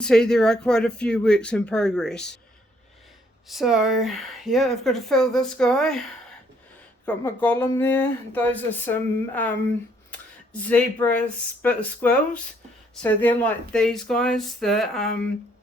See, there are quite a few works in progress. So yeah, I've got to fill this guy. Got my golem there. Those are some zebra squills. So they're like these guys, the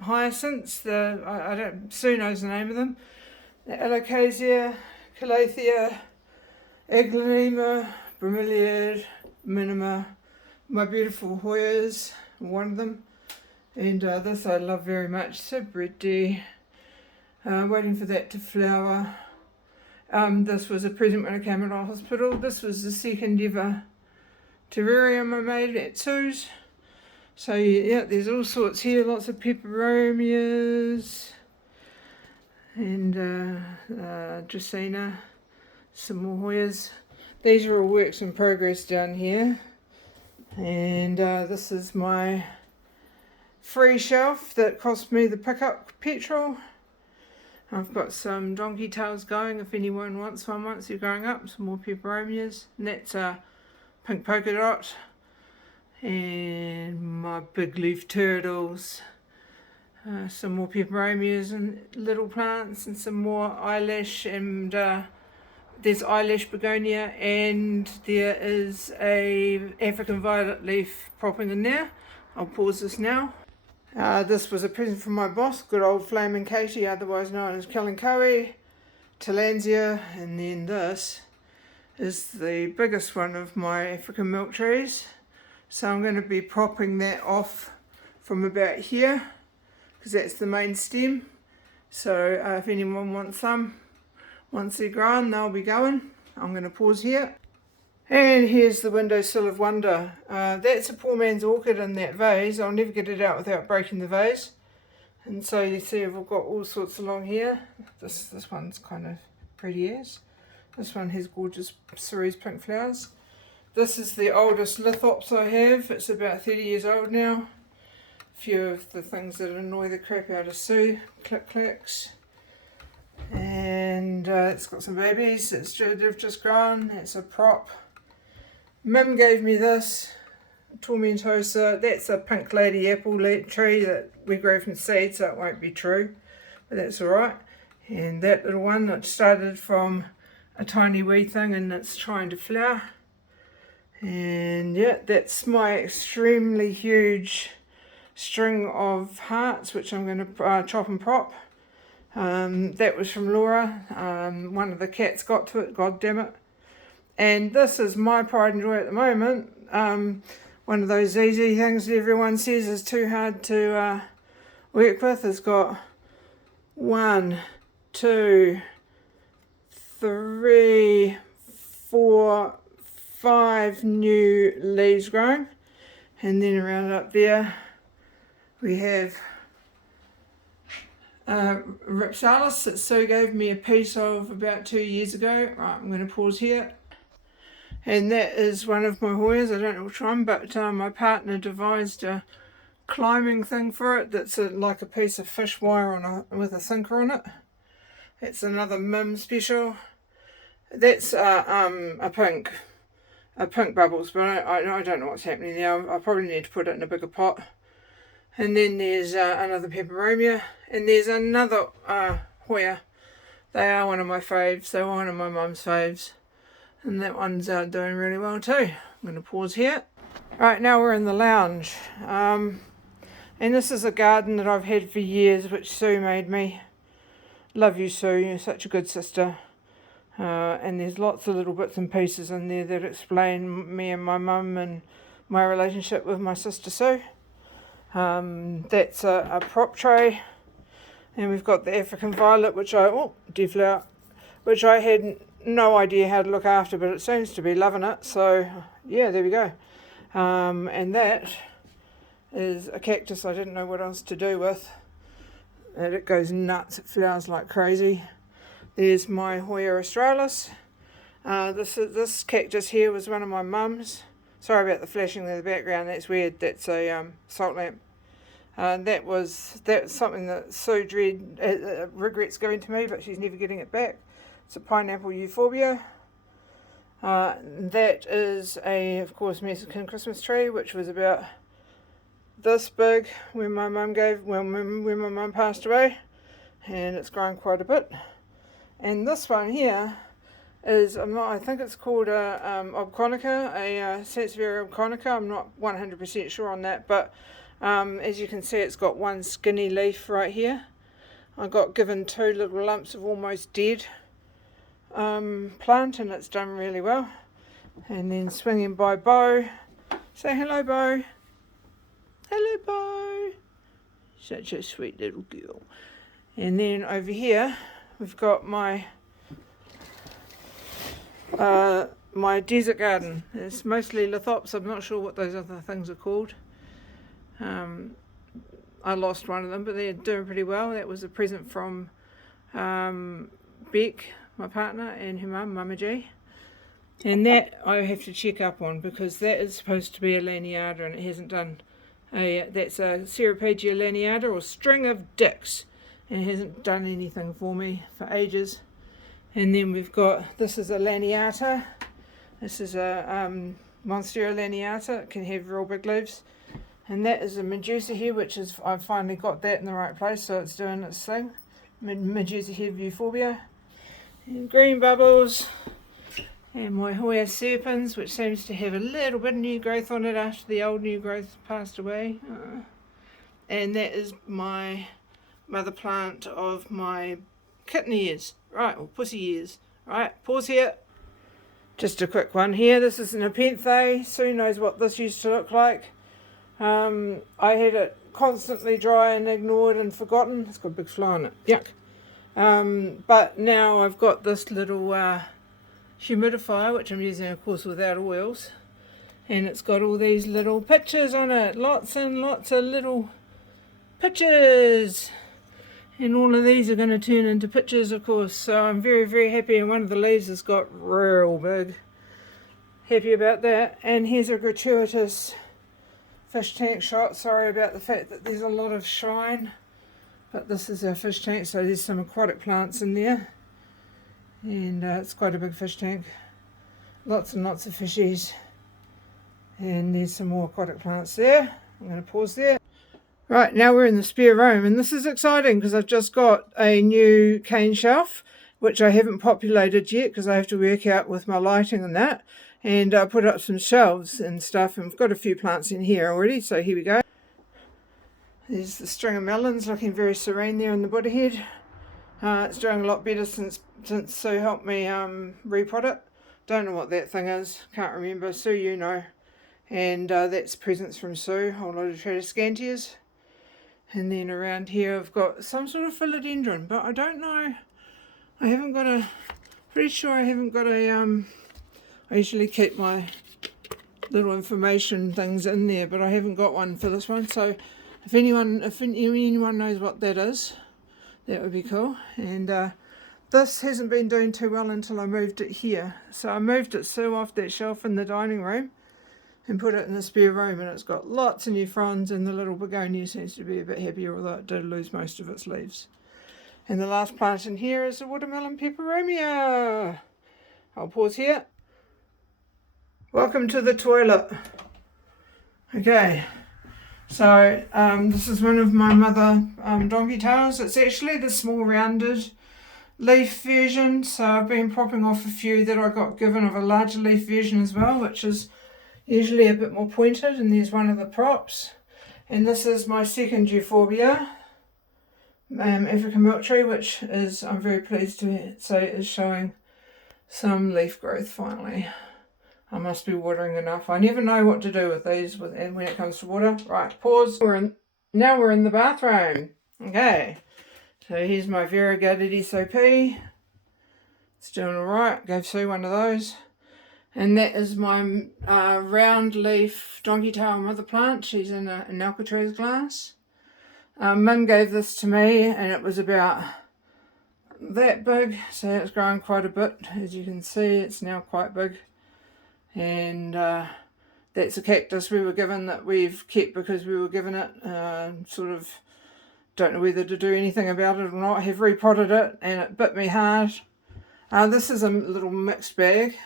hyacinths. I don't. Sue knows the name of them. The alocasia, calathea, aglaonema, bromeliad, minima. My beautiful Hoyas, one of them. And this I love very much, so pretty. Waiting for that to flower. This was a present when I came out of hospital. This was the second ever terrarium I made at Sue's. So yeah, there's all sorts here, lots of peperomias and Dracaena, some more Hoyas. These are all works in progress down here. And this is my free shelf that cost me the pickup petrol. I've got some donkey tails going if anyone wants one once they're growing up, some more peperomias, and that's a pink polka dot, and my big leaf turtles, some more peperomias and little plants, and some more eyelash, and there's eyelash begonia, and there is a African violet leaf propping in there. I'll pause this now. This was a present from my boss, good old Flaming Katie, otherwise known as Kalankoe, Tillandsia, and then this is the biggest one of my African milk trees. So I'm going to be propping that off from about here, because that's the main stem. So if anyone wants some, once they're grown, they'll be going. I'm going to pause here. And here's the windowsill of wonder. That's a poor man's orchid in that vase. I'll never get it out without breaking the vase. And so you see I've got all sorts along here. This one's kind of pretty as. This one has gorgeous cerise pink flowers. This is the oldest lithops I have. It's about 30 years old now. A few of the things that annoy the crap out of Sue. Click clacks. And it's got some babies. They've just grown. It's a prop. Mum gave me this, Tormentosa. That's a pink lady apple tree that we grow from seed, so it won't be true, but that's alright. And that little one that started from a tiny wee thing and it's trying to flower. And yeah, that's my extremely huge string of hearts, which I'm going to chop and prop. That was from Laura. One of the cats got to it, god damn it. And this is my pride and joy at the moment. One of those easy things that everyone says is too hard to work with. It's got 1, 2, 3, 4, 5 new leaves growing. And then around up there we have Ripsalis that Sue gave me a piece of about 2 years ago. Right, I'm going to pause here. And that is one of my Hoyas, I don't know which one, but my partner devised a climbing thing for it that's like a piece of fish wire with a sinker on it. It's another Mim special. That's a pink bubbles, but I don't know what's happening there. I probably need to put it in a bigger pot. And then there's another peperomia, and there's another Hoya. They are one of my faves, they're one of my mum's faves. And that one's doing really well too. I'm going to pause here. Right, now we're in the lounge. And this is a garden that I've had for years, which Sue made me. Love you, Sue. You're such a good sister. And there's lots of little bits and pieces in there that explain me and my mum and my relationship with my sister Sue. That's a prop tray. And we've got the African violet, which deflower, which I had no idea how to look after, but it seems to be loving it. So yeah, there we go. And that is a cactus I didn't know what else to do with. And it goes nuts, it flowers like crazy. There's my Hoya australis. This cactus here was one of my mum's. Sorry about the flashing in the background, that's weird. That's a salt lamp. That's something that Sue regrets giving to me, but she's never getting it back. It's a pineapple euphorbia. That is of course, Mexican Christmas tree, which was about this big when my mum when my mum passed away, and it's grown quite a bit. And this one here is, I think it's called a obconica, a Sansevieria obconica. I'm not 100% sure on that, but as you can see, it's got one skinny leaf right here. I got given 2 little lumps of almost dead plant, and it's done really well. And then swinging by Bo. Say hello, Bo. Hello, Bo. Such a sweet little girl. And then over here we've got my my desert garden. It's mostly lithops. I'm not sure what those other things are called. I lost one of them, but they're doing pretty well. That was a present from Beck, my partner, and her mum, Mama G. And that I have to check up on, because that is supposed to be a laniata, and it hasn't done that's a Ceropegia laniata, or string of dicks, and it hasn't done anything for me for ages. And then we've got, this is a laniata. This is a Monstera laniata. It can have real big leaves. And that is a Medusa here, which is, I've finally got that in the right place, so it's doing its thing. Medusa here, Euphorbia. And green bubbles. And my Hoya serpens, which seems to have a little bit of new growth on it after the old new growth passed away. And that is my mother plant of my kitten ears, right, or pussy ears. Right, pause here. Just a quick one here. This is an Nepenthe. Sue knows what this used to look like. I had it constantly dry and ignored and forgotten. It's got a big fly on it. Yuck. But now I've got this little humidifier, which I'm using, of course, without oils, and it's got all these little pictures on it, lots and lots of little pictures, and all of these are going to turn into pictures, of course, so I'm very, very happy. And one of the leaves has got real big. Happy about that. And here's a gratuitous fish tank shot. Sorry about the fact that there's a lot of shine, but this is our fish tank, so there's some aquatic plants in there. And it's quite a big fish tank, lots and lots of fishies, and there's some more aquatic plants there. I'm going to pause there. Right, now we're in the spare room, and this is exciting because I've just got a new cane shelf, which I haven't populated yet because I have to work out with my lighting and that, and I put up some shelves and stuff, and we've got a few plants in here already, so here we go. There's the string of melons looking very serene there in the Buddha head. It's doing a lot better since Sue helped me repot it. Don't know what that thing is, can't remember. Sue, you know. And that's presents from Sue, a whole lot of Tradescantias. And then around here I've got some sort of philodendron, but I don't know. I haven't got a, pretty sure I haven't got a, I usually keep my little information things in there, but I haven't got one for this one. So if anyone knows what that is, that would be cool. And this hasn't been doing too well until I moved it here. So I moved it so off that shelf in the dining room and put it in the spare room, and it's got lots of new fronds, and the little begonia seems to be a bit happier, although it did lose most of its leaves. And the last plant in here is a watermelon peperomia. I'll pause here. Welcome to the toilet. Okay. So this is one of my mother donkey tails. It's actually the small rounded leaf version, so I've been propping off a few that I got given of a larger leaf version as well, which is usually a bit more pointed, and there's one of the props. And this is my second Euphorbia, African milk tree, which is, I'm very pleased to say, is showing some leaf growth finally. I must be watering enough. I never know what to do with these when it comes to water. Right, pause. Now we're in the bathroom. Okay. So here's my variegated SOP. It's doing alright. Gave Sue one of those. And that is my round leaf donkey tail mother plant. She's in an Alcatraz glass. Mum gave this to me, and it was about that big. So it's grown quite a bit. As you can see, it's now quite big. And that's a cactus we were given that we've kept because we were given it. Sort of don't know whether to do anything about it or not. I have repotted it and it bit me hard. This is a little mixed bag.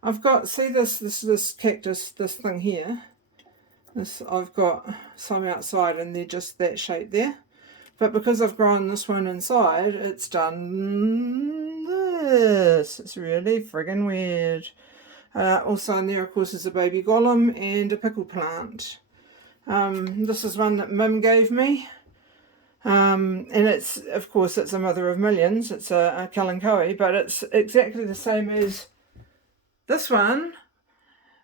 I've got, see this cactus, this thing here. I've got some outside and they're just that shape there. But because I've grown this one inside, it's done this. It's really friggin' weird. Also in there, of course, is a baby golem and a pickle plant. This is one that Mum gave me. And it's, of course, it's a mother of millions. It's a kalanchoe, but it's exactly the same as this one,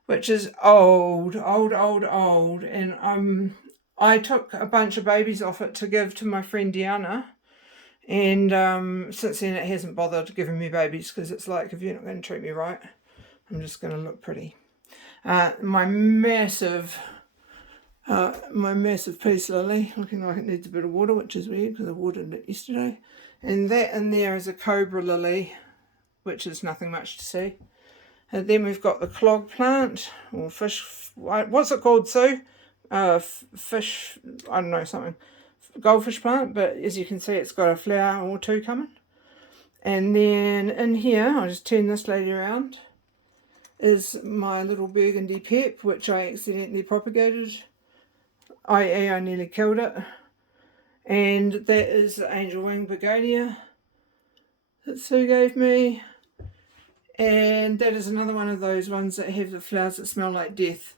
which is old. And I took a bunch of babies off it to give to my friend Deanna. And since then it hasn't bothered giving me babies, because it's like, if you're not going to treat me right, I'm just going to look pretty. My massive peace lily, looking like it needs a bit of water, which is weird because I watered it yesterday. And that in there is a cobra lily, which is nothing much to see. And then we've got the clog plant, or fish, what's it called, Sue? Fish, I don't know, something. Goldfish plant, but as you can see, it's got a flower or two coming. And then in here, I'll just turn this lady around, is my little burgundy pep, which I accidentally propagated, i.e. I nearly killed it. And that is the angel wing begonia that Sue gave me. And that is another one of those ones that have the flowers that smell like death.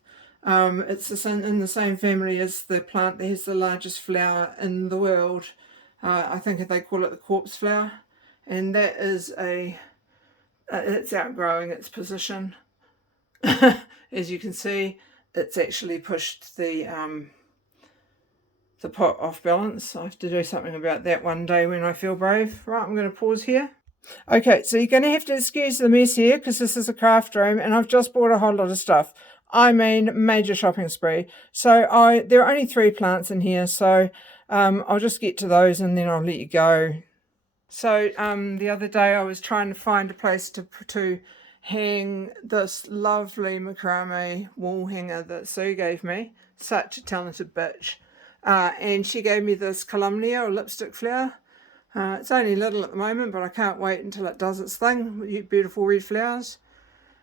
It's in the same family as the plant that has the largest flower in the world. I think they call it the corpse flower. And that is it's outgrowing its position. As you can see, it's actually pushed the pot off balance. I have to do something about that one day when I feel brave. Right, I'm going to pause here. Okay, so you're going to have to excuse the mess here, because this is a craft room and I've just bought a whole lot of stuff. I mean, major shopping spree. So there are only 3 plants in here, so I'll just get to those and then I'll let you go. So the other day I was trying to find a place to hang this lovely macrame wall hanger that Sue gave me. Such a talented bitch. And she gave me this calumnia, or lipstick flower. It's only little at the moment, but I can't wait until it does its thing with beautiful red flowers.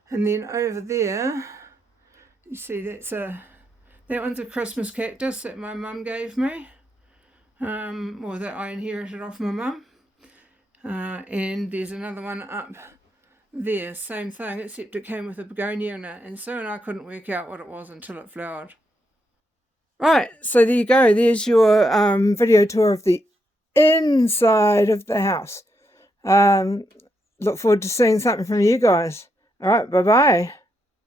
And then over there, you see that one's a Christmas cactus that my mum gave me, or that I inherited off my mum. And there's another one up there, same thing, except it came with a begonia in it, and Sue and I couldn't work out what it was until it flowered. Right, so there you go. There's your video tour of the inside of the house. Look forward to seeing something from you guys. All right, bye-bye.